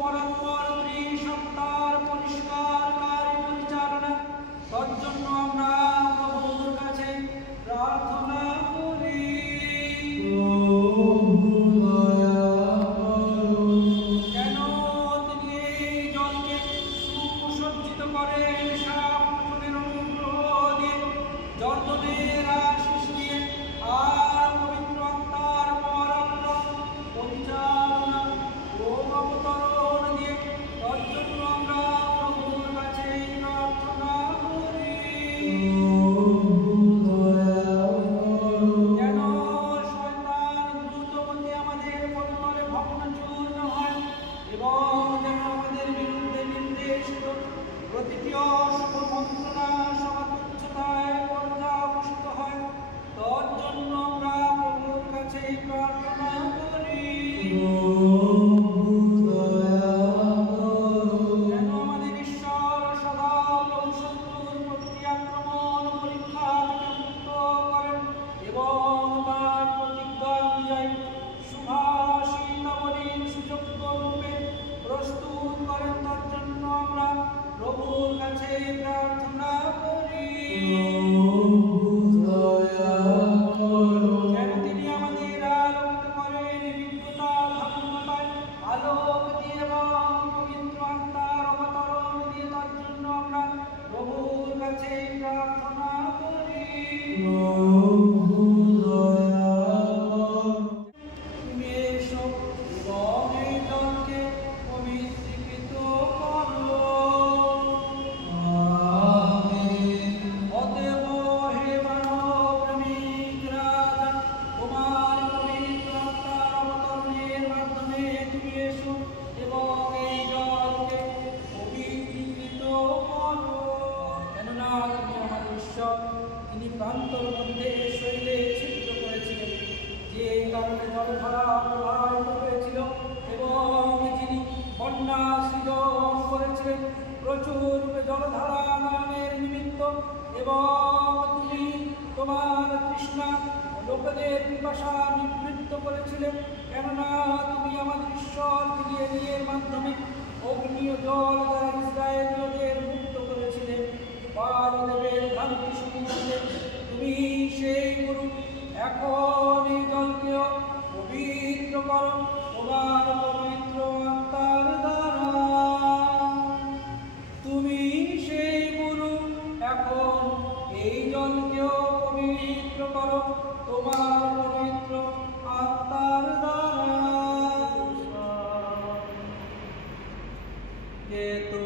পরাৎপর ত্রিসত্তার পরিষ্কারকারী পরিচালনা, তজ্জন্য আমরা প্রভুর কাছে প্রার্থনা করি। কেন তিনি এই জলকে সুসজ্জিত করেন সারা পৃথিবীর অনুগ্রহ দিয়ে, জর্দনের আশীষ দিয়ে, আর পবিত্র আত্মার পরামর্শ পরিচালনা ও অবতরণ দিয়ে, তজ্জন্য আমরা প্রভুর কাছে প্রার্থনা করি। যেন শয়তান দ্রুতগতিতে আমাদের পরিতলে ভগ্নচূর্ণ হয় এবং যেন আমাদের বিরুদ্ধে নির্দেশিত প্রতিটি অশুভ মন্ত্রণা সমাতুচ্ছতায় পর্যালোচিত হয়, তজ্জন্য আমরা প্রভুর কাছে প্রার্থনা করি। যেন আমাদের ঈশ্বর সদা শত্রুর প্রতি আক্রমণ পরীক্ষা থেকে মুক্ত করেন এবং তার প্রতিজ্ঞা অনুযায়ী সুভাষিতাবলীর সুযোগ্য রূপে প্রস্তুত করেন, তার জন্য আমরা প্রভুর কাছে প্রার্থনা করি। যেন তিনি আমাদের আলোকিত করেন বিজ্ঞতা ধর্মতায় আলোক দিয়ে এবং পবিত্র আত্মার অবতরণ দিয়ে, তার জন্য আমরা প্রভুর কাছে প্রার্থনা করি। তুমি এসো এবং এই জলকে পবিত্রীকৃত করো। অতএব হে মানবপ্রেমিক রাজা, তোমার পবিত্র আত্মার অবতরণের মাধ্যমে তুমি এসো এবং এই জলকে পবিত্রীকৃত করো। কেননা তুমি আমাদের ঈশ্বর, তিনি প্রান্তর মধ্যে শরীরে ছিদ্র করেছিলেন, যে কারণে জলধারা প্রবাহিত হয়েছিল, এবং যিনি বন্যা সৃজন করেছিলেন প্রচুর রূপে জলধারা নয়নের নিমিত্ত, এবং তুমি তোমার তৃষ্ণা লোকেদের পিপাসা নিবৃত্ত করেছিলেন। কেননা তুমি আমাদের ঈশ্বর, যিনি এলিয়ের মাধ্যমে অগ্নি ও জল দ্বারা ইসরায়েলীয়দের মুক্ত করেছিলেন বালদেবের ভ্রান্তি সমুদ্রে। তুমি সেই গুরু, এখন এই জলকেও পবিত্র করো তোমার পবিত্র আত্মার দ্বারা। তুমি সেই গুরু, এখন এই জলকেও পবিত্র করো তোমার পবিত্র আত্মার দ্বারা। কে তো